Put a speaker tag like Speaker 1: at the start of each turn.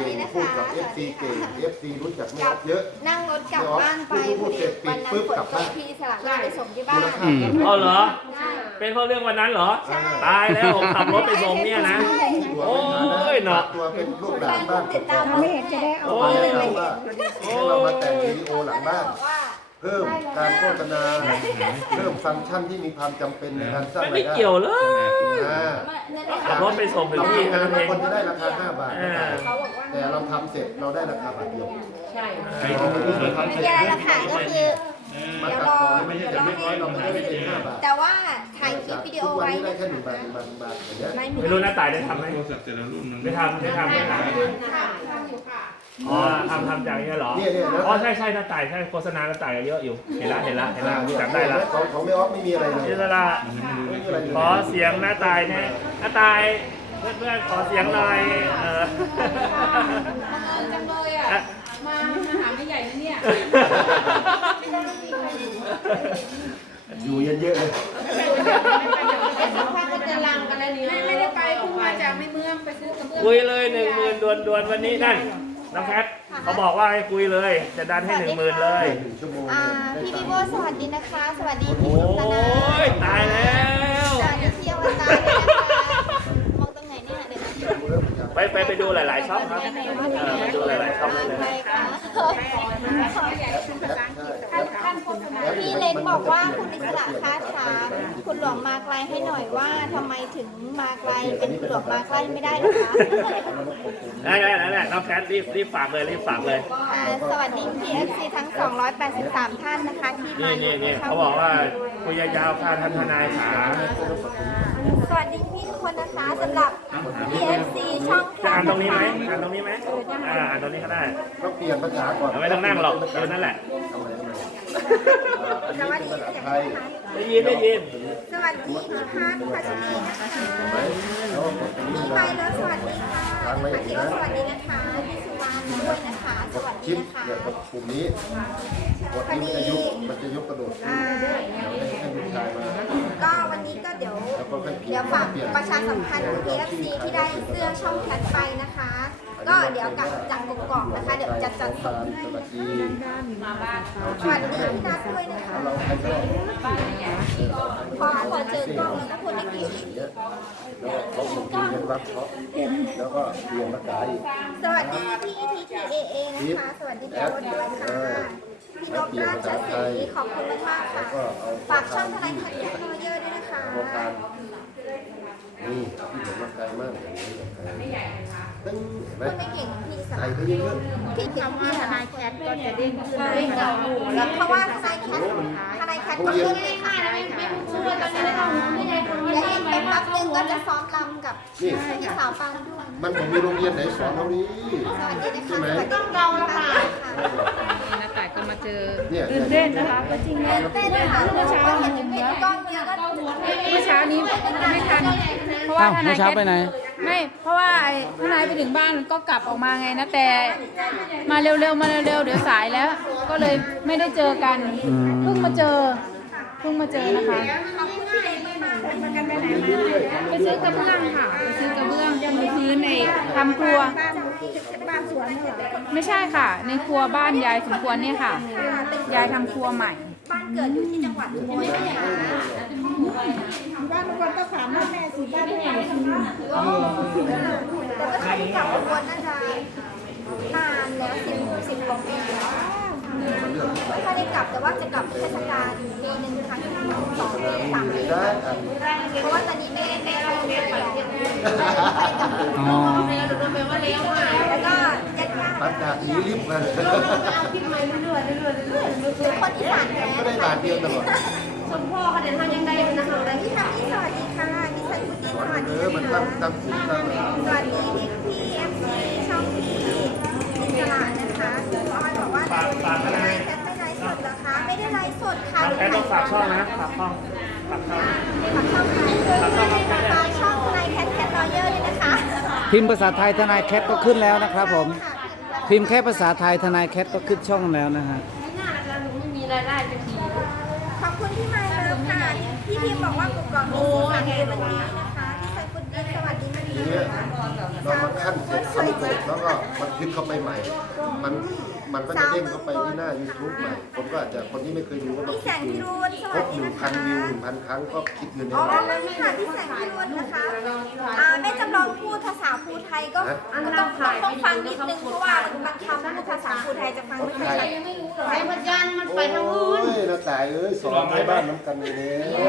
Speaker 1: เก่ง
Speaker 2: ดีนะคะ
Speaker 1: พูดกับ
Speaker 2: สวัส
Speaker 1: FC
Speaker 2: ดีค่ะ
Speaker 1: เก่ง FC รู้จักแม่ออฟเยอะ
Speaker 2: นั่งรถกลับบ้านไป
Speaker 1: พูดเสร็จปิ
Speaker 2: วั
Speaker 1: ด
Speaker 2: นนั้น
Speaker 1: ปุ๊บ
Speaker 2: ฝน
Speaker 1: กลับ
Speaker 2: ต
Speaker 1: บ้ากน
Speaker 2: พี่สลับก็ไปส่งที่บ้าน
Speaker 3: อืม
Speaker 4: เอาเหรอ
Speaker 2: ใช่
Speaker 4: เป็นเพราะเรื่องวันนั้นเหรอ
Speaker 2: ใช่
Speaker 4: ตายแล้วผมขับรถไปส่งเนี่ยนะโอ้ยเนาะ
Speaker 1: ตัวเป็นลูกหลานบ้าน
Speaker 2: ติดตาม
Speaker 1: ไม่
Speaker 2: เห็นจะได้เอา
Speaker 4: โอ้
Speaker 1: มา
Speaker 4: ย
Speaker 1: แนะนำว่าให้เรามาแต่งวิดีโอหลังบ้าน
Speaker 2: บอกว่า
Speaker 1: เพิ่มการโฆษณาเพิ่มฟังก์ชันที่มีความจำเป็นในการสร้าง
Speaker 4: ไม่
Speaker 1: รายได้
Speaker 4: ไม่เกี่ยวเลย
Speaker 1: อ่า
Speaker 4: ขับรถไปส่งถึง
Speaker 1: เรา
Speaker 4: ที่
Speaker 1: ทำงาน
Speaker 4: นั่นเอง
Speaker 1: คนจะได้ราคา 5 บาท
Speaker 4: อ่า
Speaker 1: แต่เราทำเสร็จเราได้ราคาบาทเดียว
Speaker 5: ใช่
Speaker 1: เราไม่ได้ทำ
Speaker 2: ไม่
Speaker 1: เสร็จ
Speaker 2: มีอะไรหรอกค่ะก็คือ
Speaker 1: มาตัดต่อไม่ใช่อย่างเล็กน้อยเราไม่ได้เป็น5บาท
Speaker 2: แต่ว่าถ่ายคลิปวิดีโอ
Speaker 1: ทุกวัน
Speaker 2: ไว้
Speaker 1: นี้ได้
Speaker 2: นะ
Speaker 1: แค่หนึ่งบาทหนึ่งบาทหนึ่งบาทอย่างเงี้ย
Speaker 2: ไม่
Speaker 4: ไม่รู้น้าตายได้ทำไหม
Speaker 3: โทรศัพท์แต่ละรุ่นมัน
Speaker 4: ได้ทำได้ทำได้ทำอ๋อทำทำจากนี้เหรอ
Speaker 1: เนี่ยเนี่ยแล้ว
Speaker 4: อ๋อใช่ใช่น้าตายใช่โฆษณาน้าตายเยอะอยู่เห็นละเห็นละเห็นละจำได้ละ
Speaker 1: ของของไม่ออฟไม่มีอะไรเลย
Speaker 4: นี่ละ
Speaker 1: ไม่มีอะไรเลย
Speaker 4: ขอเสียงน้าตายเนี่ยน้าตายเพื่อนเพื่อนๆขอเสียงหน่อยเออ
Speaker 5: จังเลยอะ มามาหาไม่ใหญ่นะเนี่ย
Speaker 1: อยู่เยอะๆเลย
Speaker 5: ไอ้สักพักก็จะลังกันแล้วนี่ไม่ได้ไปเพิ่งมาจากในเมืองไปซื้อกระเบื้อง
Speaker 4: คุยเลยหนึ่งหมื่นดวนดวนๆวันนี้นั่นน้องแคทเขาบอกว่าให้คุยเลย จะดันให้หนึ่งหมื่นเลย
Speaker 1: หนึ่งชั่วโมง
Speaker 2: อ่า
Speaker 1: ได้
Speaker 2: พี่
Speaker 1: ตั
Speaker 2: พี่
Speaker 1: ง
Speaker 2: โบ
Speaker 1: ค์
Speaker 2: สวัสดีนะคะ สวัสดี
Speaker 4: โอ้
Speaker 2: พี่นุตนาย
Speaker 4: ตายแล้ว
Speaker 2: สวัสดีพี่อวตารด้วยนะคะมองตรงไหนเนี่ยเดี๋ยวนะ
Speaker 4: ไปไปไปดูหลาย ๆช่องครับเออไปดูหลายๆช่องได้เลย
Speaker 2: ไปค่ะ
Speaker 1: ใช่
Speaker 2: พี่เล็กบอกว่าคุณอิสระคะถาม คุณหลวงมาไกลให้หน่อยว่าทำไมถึงมาไกลเป็นคุณหลวงมาใกล้ไม่ได้หรอคะ
Speaker 4: ได้ได้ได้ได้น้องแคทรีบรีบฝากเลยรีบฝากเลย
Speaker 2: อ่าสวัสดี PFC ทั้ง 283 ท่านนะคะที่มา
Speaker 4: นี่นี่นี่เขาบอกว่าคุยยาวๆค่ะท่านทนายขา
Speaker 2: สวัสดีพี่ทุกคนนะคะสำหรับ PFC ช่องแค
Speaker 4: จะอ่าน
Speaker 2: ท
Speaker 4: ตรงนี้ไหม
Speaker 2: นะคะ
Speaker 4: อ่านตรงนี้ไหมอ่าอ่านตรงนี้ก็ได้
Speaker 1: ต้องเปลี่ยนภาษาก่อน
Speaker 4: ไม่ต้องนั่งหรอกยืนนั่นแหละ
Speaker 1: ทำไมทำไมอันนี้เป็นภาษาไทย
Speaker 4: ได้ยินได้ยิน
Speaker 2: สวัสดีพี่พัฒน์พัชรีนะคะ
Speaker 1: แล้วกดตรงนี้
Speaker 2: พี่ไป
Speaker 1: น่อย
Speaker 2: แล้วสวัสดีค่ะพัชรีสวัสดีนะคะพี่สุวรรณด้วยนะคะ สวัสดีนะคะ
Speaker 1: เนี่ยกับปุ่มนี้กดนี้มันจะยุบมันจะยุบกระโดด
Speaker 2: อ่า
Speaker 1: ให้ลูกชายมา
Speaker 2: ก็วันนี้ก็เดี๋ยว
Speaker 1: แล้วก็ค่อยเปลี่ย
Speaker 2: เดี๋ยวฝาก
Speaker 1: ปลี่ยน
Speaker 2: ประชาสัมพันธ์ PFC ที่ได้เสื้อช่องแคทไปนะคะ ก็เดี๋ยวกลับจากกกอกนะคะ เดี๋ยวจะจัดส่งให้
Speaker 1: สวัสดี
Speaker 2: สวัสดีพี่นัทด้วยนะคะ
Speaker 1: เราใครก็
Speaker 2: พอพอเจอกล้องแล้วก็คนในกิจ
Speaker 1: อย่างเงี้ยแล้วเขาส่งทีเรียนรับเขาแล้วก็เปลี่ยนภาษาอีก
Speaker 2: สวัสดีพี่ TTAA นะคะ สวัสดีพี่โอ๊ตด้วยค่ะพี่ นพราชศรีขอบคุณมากๆค่ะ ฝากช่องทนายแคทแคทโนเยอร์ด้วยนะคะ
Speaker 1: โครงการนี่ที่ผมมาไกลมากอย่างนี้ไม่ใหญ่ค่ะตึ้งเห็นไหม
Speaker 2: พูดไม่เก่งพี่สา
Speaker 1: ใส่
Speaker 2: ว
Speaker 1: ไปเยอะ
Speaker 2: ที่ถึงพี่ทนายแคทก็จะเด้งขึ้นเลยแล้วเพราะว่าทนายแคททนายแคทก็ขึ้นเลยค่ะอย่าเห็นไปแป๊บนึงก็จะซ้อมลำกับ
Speaker 1: ๆนี่
Speaker 2: พี่สาวปังด้วย
Speaker 1: มันผมมีโรงเรียนไหนสอนเท่านี้
Speaker 2: สวัสดีนะคะ
Speaker 1: ใช่ไหม
Speaker 2: สวัสดีเราละค่ะ
Speaker 5: น้าต่ายก็มา เจอ
Speaker 1: เนี่ย
Speaker 5: ตื่นเต้นนะคะ
Speaker 2: จริงเลยเต้นค่ะเมื่อเช้าเห็นเป็นกล้องเยอะก็
Speaker 5: เมื่อเช้านี้ไม่ทันเพราะว่า
Speaker 3: อ้าว
Speaker 5: ทนา
Speaker 3: เมื่
Speaker 5: ย
Speaker 3: อเช้าไปไหน
Speaker 5: ไม่เพราะว่าไอ้ทนายไปถึงบ้านก็กลับออกมาไงนะแต่มาเร็วๆมาเร็วๆเดี๋ยวสายแล้ว ก็เลยไม่ได้เจอกัน
Speaker 3: อืม
Speaker 5: เพิ่งมาเจอเพิ่งมาเจอนะคะ
Speaker 2: ขอบคุณพี่เล็กมากๆเลยกันไปไหนมา
Speaker 5: ไปซื้อกระเบื้องค่ะไปซื้อกระเบื้องมีพื้นในทำครัว
Speaker 2: บ้านสวนเหรอ
Speaker 5: ไม่ใช่ค่ะ ในครัวบ้านยายสมควรเนี่ยค่ะ ยายทำครัวใหม่
Speaker 2: บ้านเกิดอยู่ที่จังหวัดอุบลราชธานี
Speaker 6: บ้านทุกคนต้องถามว่าแม่สีบ้านที่ไหนสี
Speaker 2: แต่ก็เคยกลับอุบลน่าจะนานแล้วสิบสิบกว่าปีแล้วไม่ค่อยได้กลับแต่ว่าจะกลับเทศกาลปีหนึ่งครั้งสองปีสามปีเพราะว่าตอนนี้ไม่ไม่ได้ไม่ได้ไปแล้วไม่ได้กลับ ติญาติ
Speaker 1: ปัดดาบหนีรีบมา
Speaker 2: หรือคนอีสานแท้
Speaker 1: ก็ได้บาทเดียวตลอด
Speaker 2: คุณพ่อเขาเดินทางยังไงเป็นนะคะพี่ทัพพี่สวัสดีค่ะพี่สันพุทธิสวัส
Speaker 1: เอ
Speaker 2: ดี
Speaker 1: อมันตั้งตั้งคุ้มตั้ง
Speaker 2: สวัสดีพี่พี่เอฟซีช่องพี่อิสระนะคะคุณออยบอกว่า
Speaker 4: ฝากฝากทนาย
Speaker 2: แคทไม่ไลฟ์สดเหรอคะ ไม่ได้ไลฟ์สดค่ะ
Speaker 4: น้องแคทต้องฝากช่องนะฝากช่องฝากช่อง
Speaker 2: ฝากช่องค่ะฝากช่องทนายแคทแคทรอเยอร์ด้วยนะคะ
Speaker 3: พิมพ์ภาษาไทยทนายแคทก็ขึ้นแล้วนะครับผม พิมพ์แค่ภาษาไทยทนายแคทก็ขึ้นช่องแล้วนะฮะ
Speaker 2: ขอบคุณที่มาเลิฟค่ะพี่พิมพ์บอกว่ากุกกอกมีสีสันในวันนี้นะคะพี่สันพุ ทธิสวัสดีนะคะ
Speaker 1: ทีเนี้ยเรามาขั้นเสร็จทำเสร็จแล้วก็บันทึกเข้าไปใหม่ มันมันก็จะเด้งเข้าไปที่หน้า YouTube ใหม่คนก็อาจจะคนที่ไม่เคยดูก็มา
Speaker 2: พี่
Speaker 1: ค
Speaker 2: แส
Speaker 1: ลิก
Speaker 2: ง
Speaker 1: ดู
Speaker 2: พิรุณส
Speaker 1: คร
Speaker 2: วัส
Speaker 1: บ
Speaker 2: ดี
Speaker 1: หนึ่ง
Speaker 2: นะ
Speaker 1: พั
Speaker 2: คะ
Speaker 1: นวิวหนึ่งพันครั้งก็คิดเงินใน
Speaker 2: อ๋อ
Speaker 1: วัน
Speaker 2: นี่ค่ะพี่แสงพิรุณนะคะอ่าแม่จำลองพูดภาษาภูไทยก็ก็ต้องต้องต้องฟังนิดนึงเพราะว่าบางคำพูดภาษาภูไทยจะฟังไม่ค่อยชัด
Speaker 7: ไอ้พยันมันไปทาง
Speaker 1: โอ้
Speaker 7: นู้น
Speaker 1: ยน้าตายเอ้ยสอนให้บ้านน้ำกันเลยเนี่ย